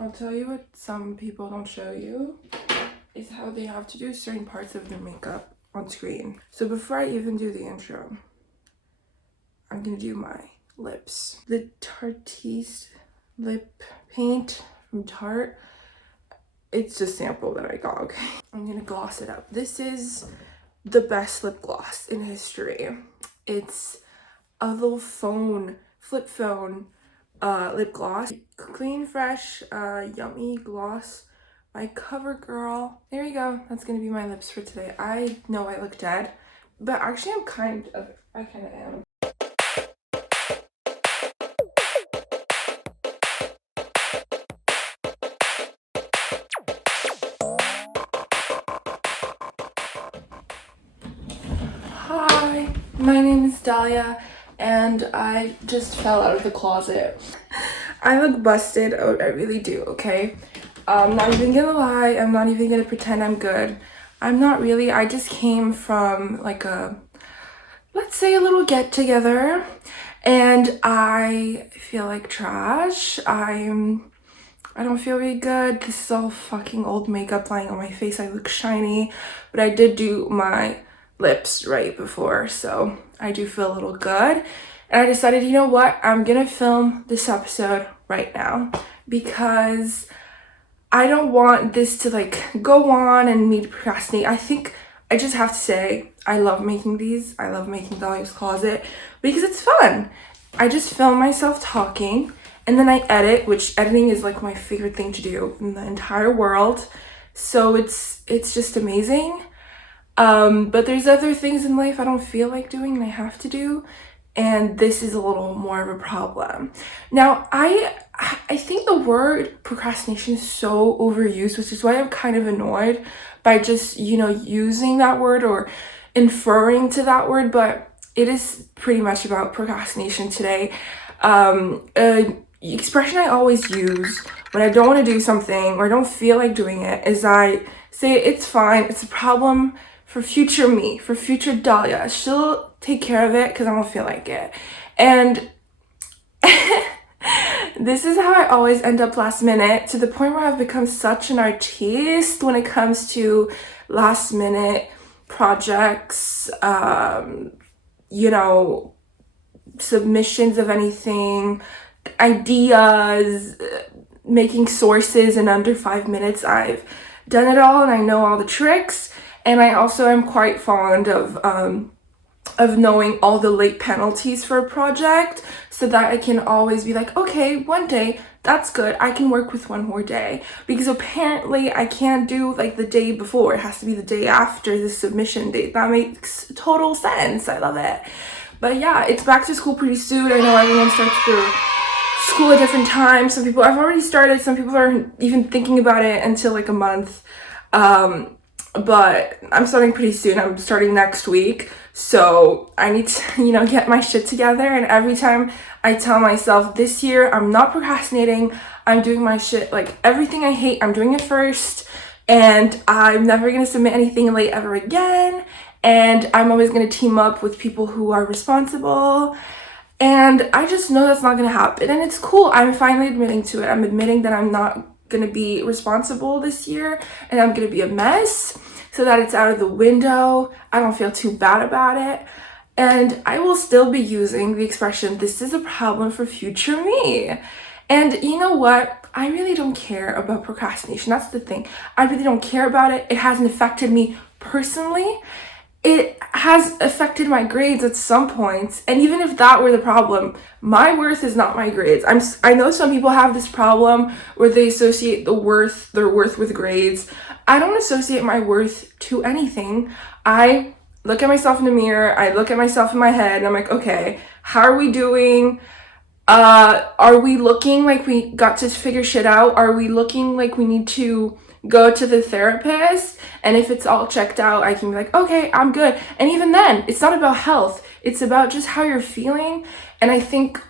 I'll tell you what some people don't show you is how they have to do certain parts of their makeup on screen. So before I even do the intro, I'm gonna do my lips. The Tarte's lip paint from Tarte. It's just sample that I got, okay? I'm gonna gloss it up. This is the best lip gloss in history. It's a little flip phone lip gloss. Clean, fresh, yummy gloss by CoverGirl. There you go. That's gonna be my lips for today. I know I look dead, but actually I kind of am. Hi, my name is Dalia, and I just fell out of the closet. I look busted. Oh, I really do, okay? I'm not even gonna lie. I'm not even gonna pretend I'm good. I'm not really. I just came from like let's say a little get together, and I feel like trash. I don't feel really good. This is all fucking old makeup lying on my face. I look shiny, but I did do my lips right before, so I do feel a little good. And I decided, you know what? I'm gonna film this episode right now because I don't want this to like go on and me to procrastinate. I think I just have to say I love making these. I love making Dalia's Closet because it's fun. I just film myself talking and then I edit, which editing is like my favorite thing to do in the entire world. So it's just amazing. But there's other things in life I don't feel like doing and I have to do. And this is a little more of a problem. Now, I think the word procrastination is so overused, which is why I'm kind of annoyed by just, using that word or inferring to that word, but it is pretty much about procrastination today. Expression I always use when I don't want to do something or I don't feel like doing it is I say it's fine, it's a problem for future me, for future Dalia. She'll take care of it because I don't feel like it. And this is how I always end up last minute, to the point where I've become such an artiste when it comes to last minute projects, submissions of anything, ideas, making sources in under 5 minutes. I've done it all and I know all the tricks. And I also am quite fond of knowing all the late penalties for a project so that I can always be like, okay, one day, that's good. I can work with one more day. Because apparently I can't do like the day before. It has to be the day after the submission date. That makes total sense. I love it. But yeah, it's back to school pretty soon. I know everyone starts their school at different times. Some people, I've already started. Some people aren't even thinking about it until like a month. But I'm starting pretty soon. I'm starting next week. So I need to, get my shit together. And every time I tell myself this year, I'm not procrastinating. I'm doing my shit. Like everything I hate, I'm doing it first. And I'm never going to submit anything late ever again. And I'm always going to team up with people who are responsible. And I just know that's not going to happen. And it's cool. I'm finally admitting to it. I'm admitting that I'm not going to be responsible this year and I'm going to be a mess, so that it's out of the window. I don't feel too bad about it. And I will still be using the expression, this is a problem for future me. And you know what? I really don't care about procrastination. That's the thing. I really don't care about it. It hasn't affected me personally. It has affected my grades at some points, and even if that were the problem, my worth is not my grades. I know some people have this problem where they associate their worth with grades. I don't associate my worth to anything. I look at myself in the mirror, I look at myself in my head, and I'm like, okay, how are we doing? Are we looking like we got to figure shit out? Are we looking like we need to go to the therapist? And if it's all checked out, I can be like, okay, I'm good. And even then, it's not about health. It's about just how you're feeling. And I think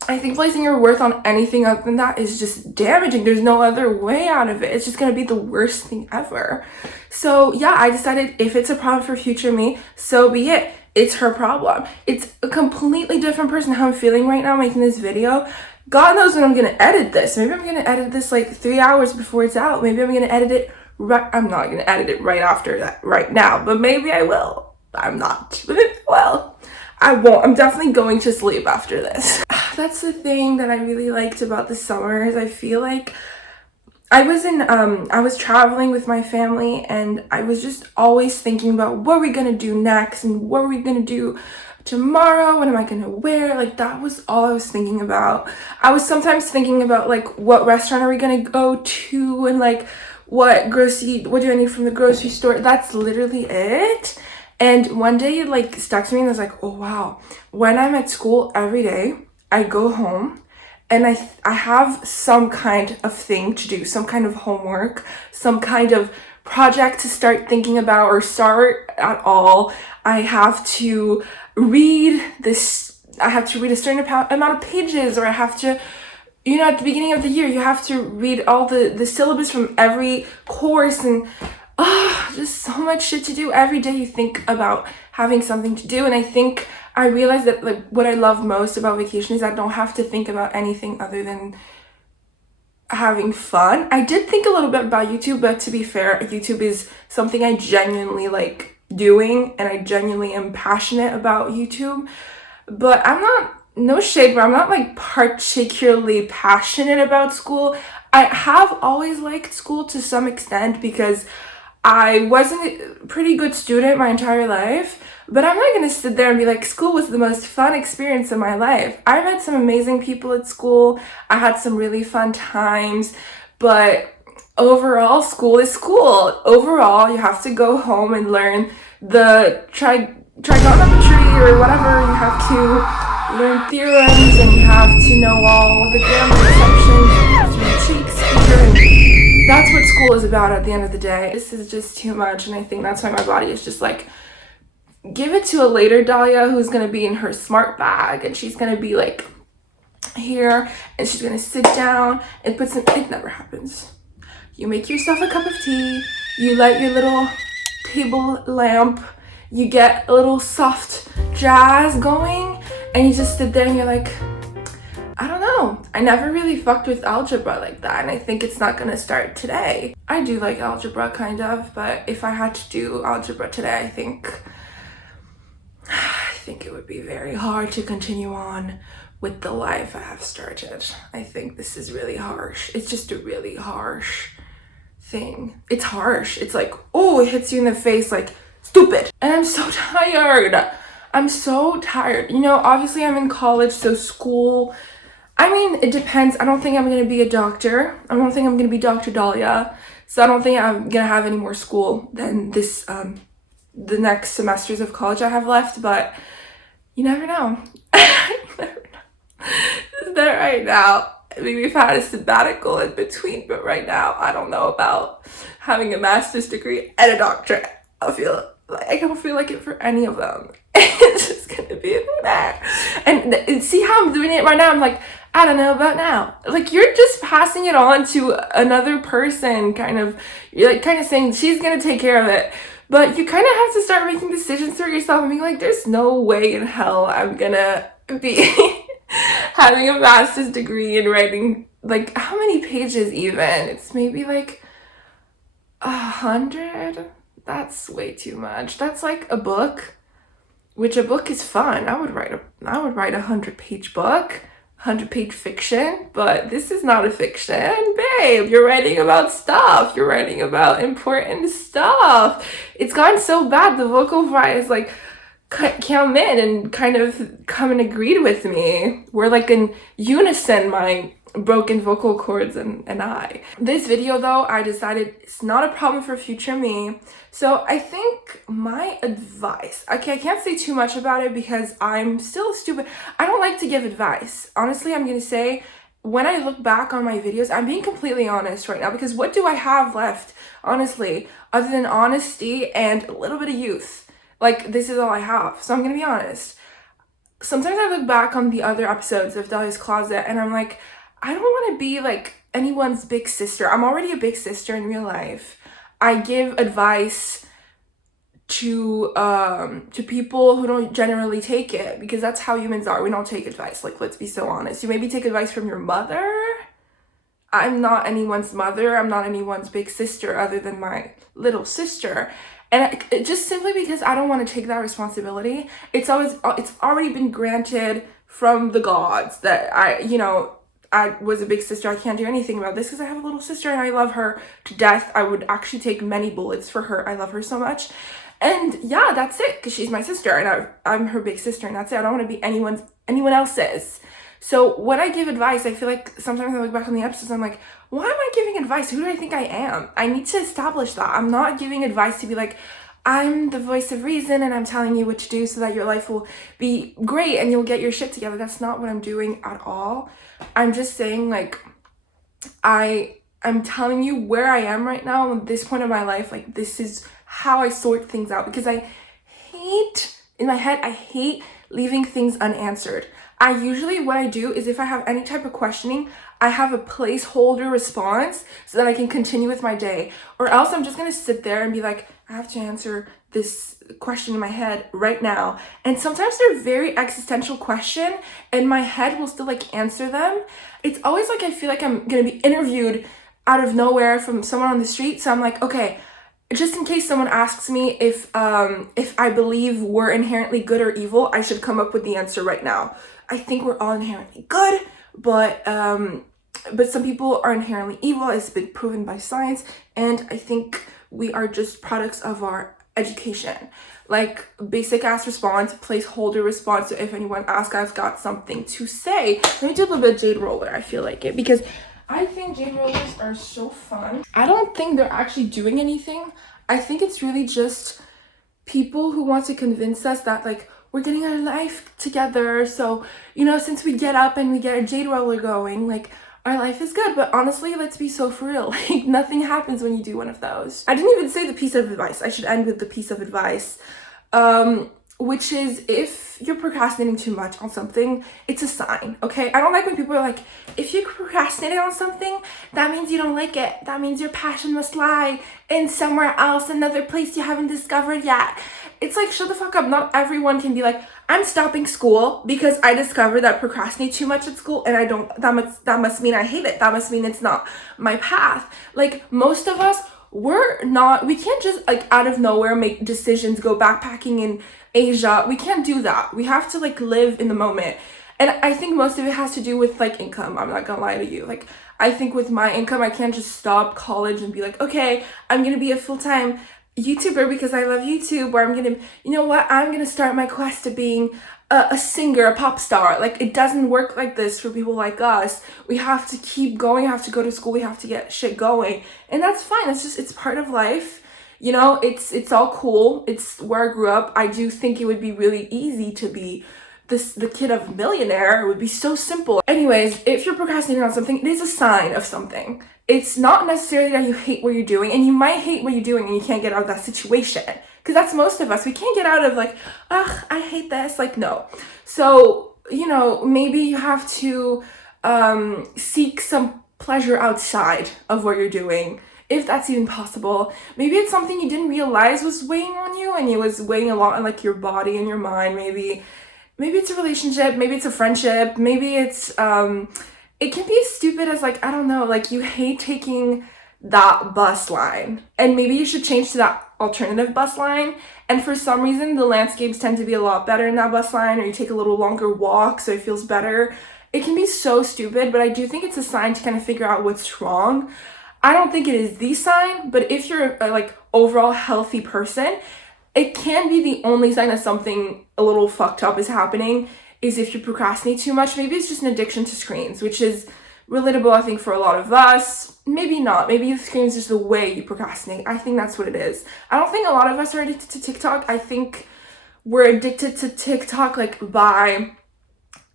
placing your worth on anything other than that is just damaging. There's no other way out of it. It's just gonna be the worst thing ever. So yeah, I decided if it's a problem for future me, so be it. It's her problem. It's a completely different person how I'm feeling right now making this video. God knows when I'm gonna edit this. Maybe I'm gonna edit this like 3 hours before it's out. Maybe I'm gonna edit it right. I'm not gonna edit it right after that, right now, but maybe I will. I'm not. Well, I won't. I'm definitely going to sleep after this. That's the thing that I really liked about the summer is I feel like I was traveling with my family, and I was just always thinking about what are we gonna do next and what are we gonna do tomorrow, what am I gonna wear? Like, that was all I was thinking about. I was sometimes thinking about like what restaurant are we gonna go to, and like what do I need from the grocery store. That's literally it. And one day it like stuck to me, and I was like, oh wow, when I'm at school every day, I go home and I have some kind of thing to do, some kind of homework, some kind of project to start thinking about or start at all. I have to read a certain amount of pages, or I have to, at the beginning of the year, you have to read all the syllabus from every course, and just so much shit to do. Every day you think about having something to do, and I think I realized that like what I love most about vacation is I don't have to think about anything other than having fun. I did think a little bit about YouTube, but to be fair, YouTube is something I genuinely like doing, and I genuinely am passionate about YouTube. But no shade, but I'm not like particularly passionate about school. I have always liked school to some extent because I wasn't a pretty good student my entire life, but I'm not gonna sit there and be like, school was the most fun experience of my life. I met some amazing people at school. I had some really fun times, but overall, school is school. Overall, you have to go home and learn the trigonometry or whatever. You have to learn theorems, and you have to know all the grammar sections. You have to know Shakespeare, and that's what school is about at the end of the day. This is just too much, and I think that's why my body is just like, give it to a later Dalia who's gonna be in her smart bag, and she's gonna be like here, and she's gonna sit down and put some. It never happens. You make yourself a cup of tea, you light your little table lamp, you get a little soft jazz going, and you just sit there and you're like, I don't know. I never really fucked with algebra like that, and I think it's not gonna start today. I do like algebra kind of, but if I had to do algebra today, I think it would be very hard to continue on with the life I have started. I think this is really harsh. It's just a really harsh thing. It's harsh. It's like, oh, it hits you in the face like, stupid. And I'm so tired. I'm so tired. Obviously I'm in college, so school, I mean, it depends. I don't think I'm going to be a doctor. I don't think I'm going to be Dr. Dalia. So I don't think I'm going to have any more school than this, the next semesters of college I have left, but you never know. You never know. Just that right now, maybe we've had a sabbatical in between, but right now I don't know about having a master's degree and a doctorate. I don't feel like it for any of them. It's just gonna be a there. And see how I'm doing it right now? I'm like, I don't know about now. Like, you're just passing it on to another person, you're like kind of saying she's gonna take care of it. But you kind of have to start making decisions for yourself and being like, there's no way in hell I'm gonna be having a master's degree and writing, like, how many pages even? It's maybe like 100? That's way too much. That's like a book, which a book is fun. I would write a 100-page book. 100-page fiction, but this is not a fiction, babe. You're writing about stuff. You're writing about important stuff. It's gotten so bad. The vocal fries like come in and kind of come and agreed with me. We're like in unison, my broken vocal cords and I. This video though, I decided it's not a problem for future me. So I think my advice, okay, I can't say too much about it because I'm still stupid. I don't like to give advice. Honestly, I'm gonna say, when I look back on my videos, I'm being completely honest right now, because what do I have left, honestly, other than honesty and a little bit of youth? Like, this is all I have. So I'm gonna be honest. Sometimes I look back on the other episodes of Dalia's Closet and I'm like, I don't want to be like anyone's big sister. I'm already a big sister in real life. I give advice to people who don't generally take it, because that's how humans are. We don't take advice. Like, let's be so honest. You maybe take advice from your mother. I'm not anyone's mother. I'm not anyone's big sister other than my little sister. And just simply because I don't want to take that responsibility, it's already been granted from the gods that I was a big sister. I can't do anything about this because I have a little sister and I love her to death. I would actually take many bullets for her. I love her so much. And yeah, that's it, because she's my sister and I'm her big sister, and that's it. I don't want to be anyone else's. So when I give advice, I feel like sometimes I look back on the episodes, I'm like, why am I giving advice? Who do I think I am? I need to establish that. I'm not giving advice to be like, I'm the voice of reason and I'm telling you what to do so that your life will be great and you'll get your shit together. That's not what I'm doing at all. I'm just saying, like, I'm telling you where I am right now at this point in my life. Like, this is how I sort things out, because I hate leaving things unanswered. What I do is, if I have any type of questioning, I have a placeholder response so that I can continue with my day. Or else I'm just gonna sit there and be like, I have to answer this question in my head right now. And sometimes they're very existential question and my head will still like answer them. It's always like I feel like I'm gonna be interviewed out of nowhere from someone on the street. So I'm like, okay, just in case someone asks me if I believe we're inherently good or evil, I should come up with the answer right now. I think we're all inherently good, but some people are inherently evil. It's been proven by science, and I think we are just products of our education. Like, basic ass response, placeholder response. So if anyone asks, I've got something to say. Let me do a little bit of jade roller. I feel like it, because I think jade rollers are so fun. I don't think they're actually doing anything. I think it's really just people who want to convince us that, like, we're getting our life together. So, since we get up and we get a jade roller going, like, our life is good. But honestly, let's be so for real. Like, nothing happens when you do one of those. I didn't even say the piece of advice. I should end with the piece of advice. Which is, if you're procrastinating too much on something, it's a sign, okay? I don't like when people are like, if you procrastinated on something, that means you don't like it. That means your passion must lie in somewhere else, another place you haven't discovered yet. It's like, shut the fuck up. Not everyone can be like, I'm stopping school because I discovered that I procrastinate too much at school and that must mean I hate it. That must mean it's not my path. Like, most of us, we can't just, like, out of nowhere make decisions, go backpacking in Asia. We can't do that. We have to, like, live in the moment. And I think most of it has to do with, like, income. I'm not gonna lie to you. Like, I think with my income, I can't just stop college and be like, okay, I'm gonna be a full-time YouTuber because I love YouTube, or I'm gonna start my quest to being a singer, a pop star. Like, it doesn't work like this for people like us. We have to keep going, we have to go to school, we have to get shit going. And that's fine. It's part of life. It's all cool. It's where I grew up. I do think it would be really easy to be the kid of a millionaire. It would be so simple. Anyways, if you're procrastinating on something, it is a sign of something. It's not necessarily that you hate what you're doing, and you might hate what you're doing and you can't get out of that situation. Because that's most of us. We can't get out of, like, ugh, I hate this. Like, no. So, maybe you have to seek some pleasure outside of what you're doing, if that's even possible. Maybe it's something you didn't realize was weighing on you, and it was weighing a lot on, like, your body and your mind. Maybe it's a relationship. Maybe it's a friendship. Maybe it's, it can be as stupid as, like, I don't know, like, you hate taking that bus line, and maybe you should change to that alternative bus line, and for some reason the landscapes tend to be a lot better in that bus line, or you take a little longer walk so it feels better. It can be so stupid, but I do think it's a sign to kind of figure out what's wrong. I don't think it is the sign, but if you're a, like, overall healthy person, it can be the only sign that something a little fucked up is happening, is if you procrastinate too much. Maybe it's just an addiction to screens, which is relatable, I think, for a lot of us. Maybe not. Maybe the screen's just the way you procrastinate. I think that's what it is. I don't think a lot of us are addicted to TikTok. I think we're addicted to TikTok, like, by,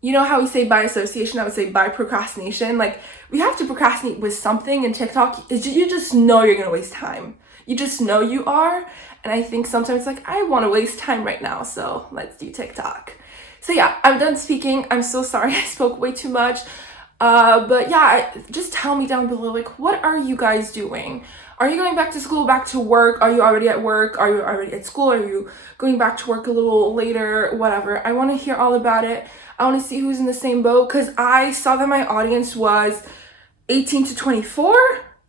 how we say by association, I would say by procrastination. Like, we have to procrastinate with something, and TikTok is you just know you're gonna waste time. You just know you are. And I think sometimes, like, I want to waste time right now, so let's do TikTok. So yeah, I'm done speaking. I'm so sorry I spoke way too much. But yeah, just tell me down below, like, what are you guys doing? Are you going back to school, back to work? Are you already at work? Are you already at school? Are you going back to work a little later? Whatever. I want to hear all about it. I want to see who's in the same boat, because I saw that my audience was 18 to 24.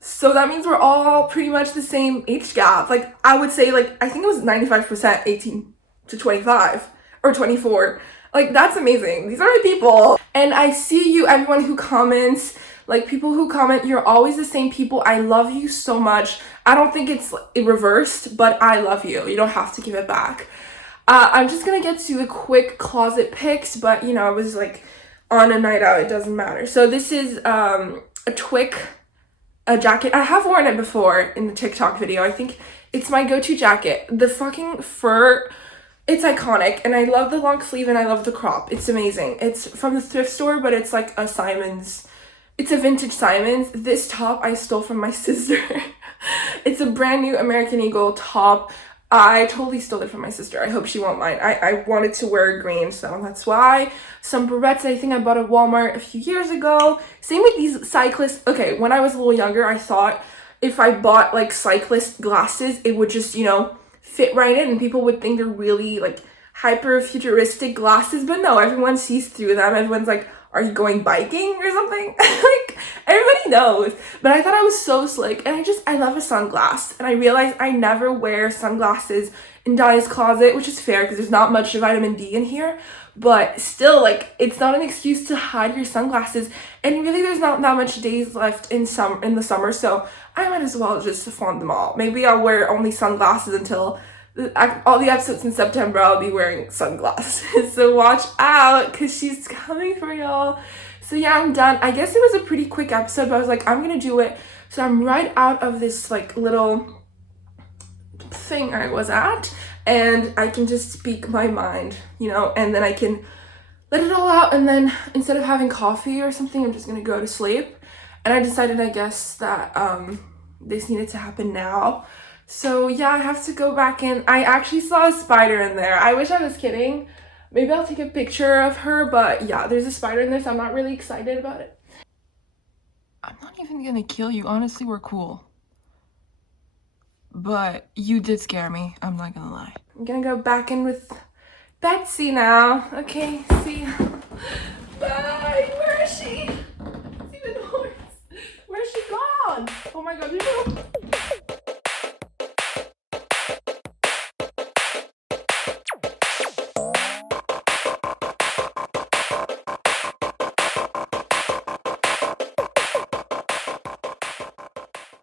So that means we're all pretty much the same age gap. Like, I would say, like, I think it was 95% 18 to 25 or 24. Like, that's amazing. These are my people. And I see you, everyone who comments, like, people who comment, you're always the same people. I love you so much. I don't think it's reversed, but I love you. You don't have to give it back. I'm just gonna get to a quick closet pics, but, you know, I was, like, on a night out. It doesn't matter. So this is a jacket. I have worn it before in the TikTok video. I think it's my go-to jacket. The fucking fur, it's iconic, and I love the long sleeve and I love the crop. It's amazing. It's from the thrift store, but it's like a Simon's. It's a vintage Simon's. This top I stole from my sister. It's a brand new American Eagle top. I totally stole it from my sister. I hope she won't mind. I wanted to wear green, so that's why. Some barrettes I think I bought at Walmart a few years ago. Same with these cyclist. Okay, when I was a little younger, I thought if I bought like cyclist glasses, it would just, you know, fit right in and people would think they're really like hyper futuristic glasses. But no, everyone sees through them. Everyone's like, are you going biking or something? Like, everybody knows. But I thought I was so slick, and I love a sunglass. And I realized I never wear sunglasses in Dalia's closet, which is fair because there's not much vitamin D in here. But still, like, it's not an excuse to hide your sunglasses. And really, there's not that much days left in the summer, so I might as well just flaunt them all. Maybe I'll wear only sunglasses until all the episodes in September. I'll be wearing sunglasses. So watch out, because she's coming for y'all. So yeah, I'm done. I guess it was a pretty quick episode, but I was like, I'm gonna do it. So I'm right out of this like little thing I was at, and I can just speak my mind, you know, and then I can let it all out. And then instead of having coffee or something, I'm just gonna go to sleep. And I decided, I guess, that this needed to happen now. So yeah, I have to go back in. I actually saw a spider in there. I wish I was kidding. Maybe I'll take a picture of her, but yeah, there's a spider in there, so I'm not really excited about it. I'm not even gonna kill you. Honestly, we're cool. But you did scare me. I'm not gonna lie. I'm gonna go back in with Betsy now. Okay, see ya. Bye. Where is she? It's even worse. Where's she gone? Oh my god,